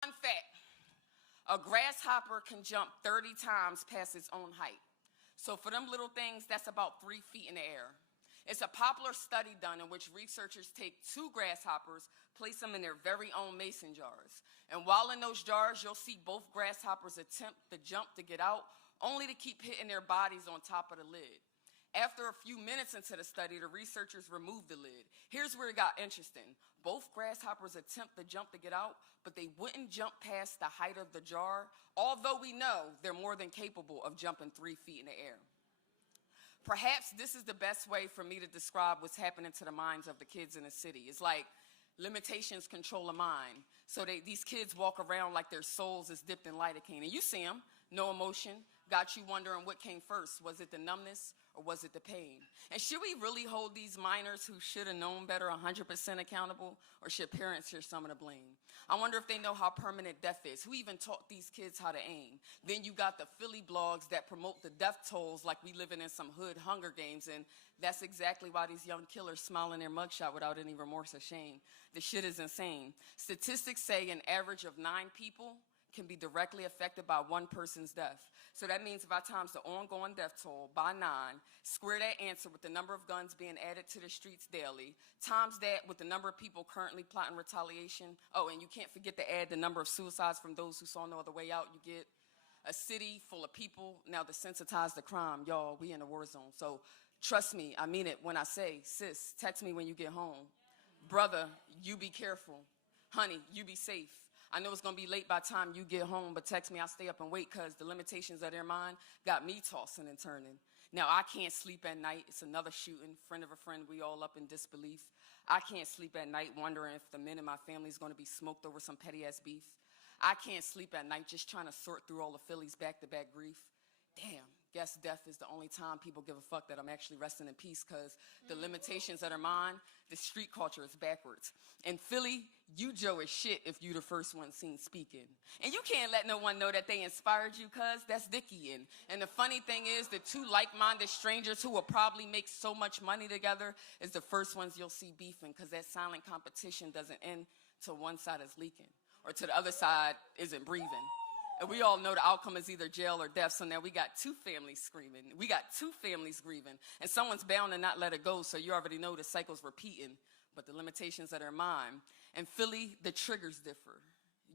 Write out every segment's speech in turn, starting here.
Fun fact, a grasshopper can jump 30 times past its own height. So for them little things, that's about 3 feet in the air. It's a popular study done in which researchers take 2 grasshoppers, place them in their very own mason jars. And while in those jars, you'll see both grasshoppers attempt to jump to get out, only to keep hitting their bodies on top of the lid. After a few minutes into the study, the researchers removed the lid. Here's where it got interesting. Both grasshoppers attempt to jump to get out, but they wouldn't jump past the height of the jar, although we know they're more than capable of jumping 3 feet in the air. Perhaps this is the best way for me to describe what's happening to the minds of the kids in the city. It's like limitations control a mind. So these kids walk around like their souls is dipped in lidocaine. And you see them, no emotion, got you wondering what came first. Was it the numbness or was it the pain? And should we really hold these minors who should have known better 100% accountable, or should parents share some of the blame? I wonder if they know how permanent death is. Who even taught these kids how to aim? Then you got the Philly blogs that promote the death tolls like we living in some hood Hunger Games, and that's exactly why these young killers smile in their mugshot without any remorse or shame. The shit is insane. Statistics say an average of 9 people can be directly affected by one person's death. So that means if I times the ongoing death toll by 9, square that answer with the number of guns being added to the streets daily, times that with the number of people currently plotting retaliation. Oh, and you can't forget to add the number of suicides from those who saw no other way out. You get a city full of people now desensitized to crime. Y'all, we in a war zone. So trust me, I mean it when I say, sis, text me when you get home. Brother, you be careful. Honey, you be safe. I know it's going to be late by the time you get home, but text me, I'll stay up and wait, because the limitations of their mind got me tossing and turning. Now, I can't sleep at night. It's another shooting, friend of a friend, we all up in disbelief. I can't sleep at night wondering if the men in my family is going to be smoked over some petty-ass beef. I can't sleep at night just trying to sort through all the Phillies back-to-back grief. Damn, guess death is the only time people give a fuck that I'm actually resting in peace, because the limitations that are mine, the street culture is backwards. In Philly, you Joe is shit if you the first one seen speaking. And you can't let no one know that they inspired you, cuz that's Dickie. And the funny thing is, the 2 like-minded strangers who will probably make so much money together is the first ones you'll see beefing, because that silent competition doesn't end till one side is leaking or till the other side isn't breathing. And we all know the outcome is either jail or death, so now we got 2 families screaming. We got 2 families grieving, and someone's bound to not let it go, so you already know the cycle's repeating, but the limitations that are mine. In Philly, the triggers differ.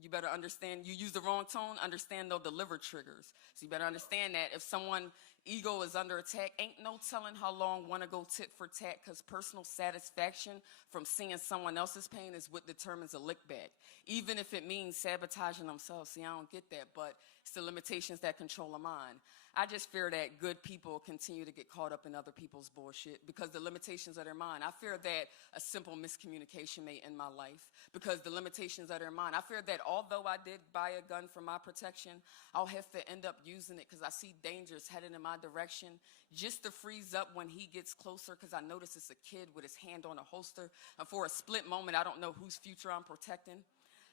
You better understand, you use the wrong tone, understand they'll deliver triggers. So you better understand that if someone's ego is under attack, ain't no telling how long wanna go tit for tat, because personal satisfaction from seeing someone else's pain is what determines a lick back. Even if it means sabotaging themselves. See, I don't get that, but it's the limitations that control a mind. I just fear that good people continue to get caught up in other people's bullshit because the limitations that are mine. I fear that a simple miscommunication may end my life because the limitations that are mine. I fear that although I did buy a gun for my protection, I'll have to end up using it because I see dangers headed in my direction just to freeze up when he gets closer, because I notice it's a kid with his hand on a holster, and for a split moment I don't know whose future I'm protecting.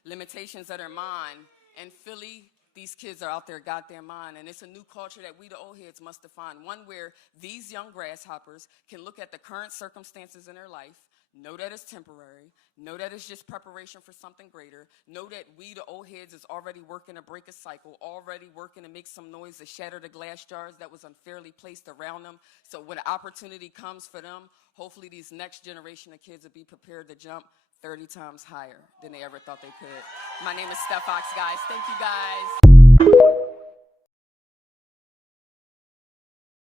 Limitations that are mine. In Philly, these kids are out there goddamn mind, and it's a new culture that we the old heads must define, one where these young grasshoppers can look at the current circumstances in their life, know that it's temporary, know that it's just preparation for something greater, know that we the old heads is already working to break a cycle, already working to make some noise to shatter the glass jars that was unfairly placed around them, so when the opportunity comes for them, hopefully these next generation of kids will be prepared to jump 30 times higher than they ever thought they could. My name is Steph Fox, guys. Thank you, guys.